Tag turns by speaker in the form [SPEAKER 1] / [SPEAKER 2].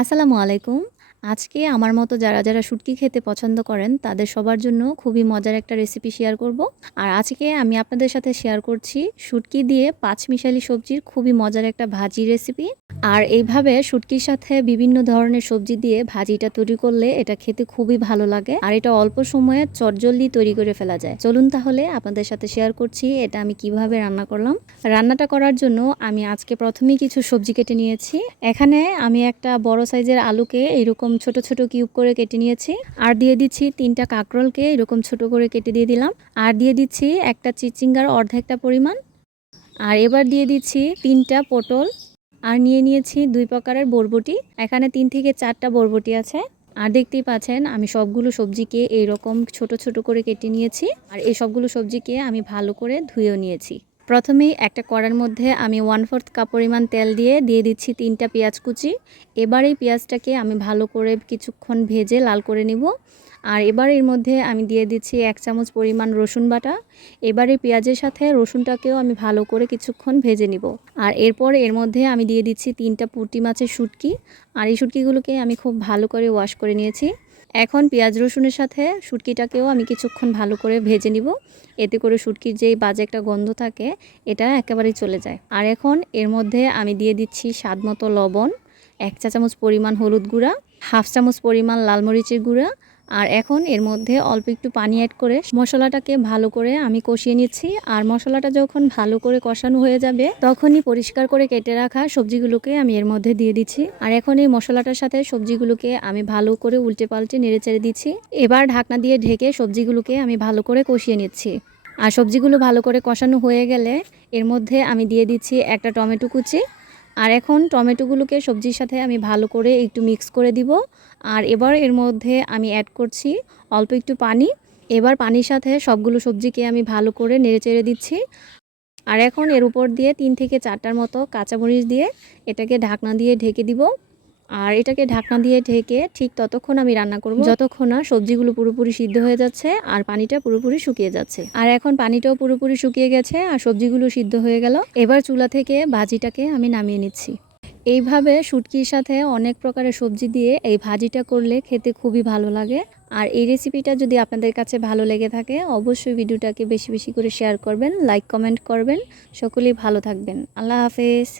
[SPEAKER 1] আসসালামু আলাইকুম। আজকে আমার মতো যারা যারা শুটকি খেতে পছন্দ করেন, তাদের সবার জন্য খুবই মজার একটা রেসিপি শেয়ার করব। আর আজকে আমি আপনাদের সাথে শেয়ার করছি শুটকি দিয়ে পাঁচমিশালি সবজির খুবই মজার একটা ভাজি রেসিপি আর এইভাবে শুটকির সাথে বিভিন্ন ধরনের সবজি দিয়ে ভাজিটা তৈরি করলে এটা খেতে খুবই ভালো লাগে। আর এটা অল্প সময়ে চটজলদি তৈরি করে ফেলা যায়। চলুন তাহলে আপনাদের সাথে শেয়ার করছি এটা আমি কীভাবে রান্না করলাম। রান্নাটা করার জন্য আমি আজকে প্রথমেই কিছু সবজি কেটে নিয়েছি। এখানে আমি একটা বড় সাইজের আলুকে এরকম ছোট ছোট কিউব করে কেটে নিয়েছি। আর দিয়ে দিচ্ছি তিনটা কাঁকরোলকে, এরকম ছোট করে কেটে দিয়ে দিলাম। আর দিয়ে দিচ্ছি একটা চিচিঙ্গার অর্ধেকটা পরিমাণ। আর এবার দিয়ে দিচ্ছি তিনটা পটল। আর নিয়ে নিয়েছি দুই প্রকারের বরবটি। এখানে তিন থেকে চারটা বরবটি আছে। আর দেখতেই পাচ্ছেন, আমি সবগুলো সবজিকে এইরকম ছোট ছোট করে কেটে নিয়েছি। আর এই সবগুলো সবজিকে আমি ভালো করে ধুয়েও নিয়েছি। প্রথমেই একটা কড়ার মধ্যে আমি ওয়ান ফোর্থ কাপ পরিমাণ তেল দিয়ে দিয়ে দিচ্ছি তিনটা পেঁয়াজ কুচি। এবার এই পেঁয়াজটাকে আমি ভালো করে কিছুক্ষণ ভেজে লাল করে নিব। আর এবার এর মধ্যে আমি দিয়ে দিচ্ছি এক চামচ পরিমাণ রসুন বাটা। এবারে পেঁয়াজের সাথে রসুনটাকেও আমি ভালো করে কিছুক্ষণ ভেজে নিব। আর এরপর এর মধ্যে আমি দিয়ে দিচ্ছি তিনটা পুঁটি মাছের শুটকি। আর এই শুটকিগুলোকে আমি খুব ভালো করে ওয়াশ করে নিয়েছি। এখন পেঁয়াজ রসুনের সাথে শুটকিটাকেও আমি কিছুক্ষণ ভালো করে ভেজে নিব। এতে করে শুটকির যেই বাজে একটা গন্ধ থাকে, এটা একেবারেই চলে যায়। আর এখন এর মধ্যে আমি দিয়ে দিচ্ছি স্বাদ মতো লবণ, এক চা চামচ পরিমাণ হলুদ গুঁড়া, হাফ চামচ পরিমাণ লাল মরিচের গুঁড়া আর এখন এর মধ্যে অল্প একটু পানি অ্যাড করে মশলাটাকে ভালো করে আমি কষিয়ে নিচ্ছি। আর মশলাটা যখন ভালো করে কষানো হয়ে যাবে, তখনই পরিষ্কার করে কেটে রাখা সবজিগুলোকে আমি এর মধ্যে দিয়ে দিচ্ছি। আর এখন এই মশলাটার সাথে সবজিগুলোকে আমি ভালো করে উল্টে পাল্টে নেড়ে চেড়ে দিচ্ছি। এবার ঢাকনা দিয়ে ঢেকে সবজিগুলোকে আমি ভালো করে কষিয়ে নিচ্ছি। আর সবজিগুলো ভালো করে কষানো হয়ে গেলে এর মধ্যে আমি দিয়ে দিচ্ছি একটা টমেটো কুচি। আর এখন টমেটোগুলোকে সবজির সাথে আমি ভালো করে একটু মিক্স করে দিব। আর এবার এর মধ্যে আমি অ্যাড করছি অল্প একটু পানি। এবার পানির সাথে সবগুলো সবজিকে আমি ভালো করে নেড়ে চেড়ে দিচ্ছি। আর এখন এর উপর দিয়ে তিন থেকে চারটার মতো কাঁচামরিচ দিয়ে এটাকে ঢাকনা দিয়ে ঢেকে দিব। আর এটাকে ঢাকনা দিয়ে ঢেকে ঠিক ততক্ষণ আমি রান্না করব। যতক্ষণ না সবজিগুলো পুরোপুরি সিদ্ধ হয়ে যাচ্ছে আর পানিটা পুরোপুরি শুকিয়ে যাচ্ছে। আর এখন পানিটাও পুরোপুরি শুকিয়ে গেছে আর সবজিগুলো সিদ্ধ হয়ে গেল। এবার চুলা থেকে ভাজিটাকে আমি নামিয়ে নিচ্ছি। এইভাবে শুটকির সাথে অনেক প্রকারের সবজি দিয়ে এই ভাজিটা করলে খেতে খুবই ভালো লাগে। আর এই রেসিপিটা যদি আপনাদের কাছে ভালো লেগে থাকে, অবশ্যই ভিডিওটাকে বেশি বেশি করে শেয়ার করবেন, লাইক কমেন্ট করবেন। সকলেই ভালো থাকবেন। আল্লাহ হাফেজ।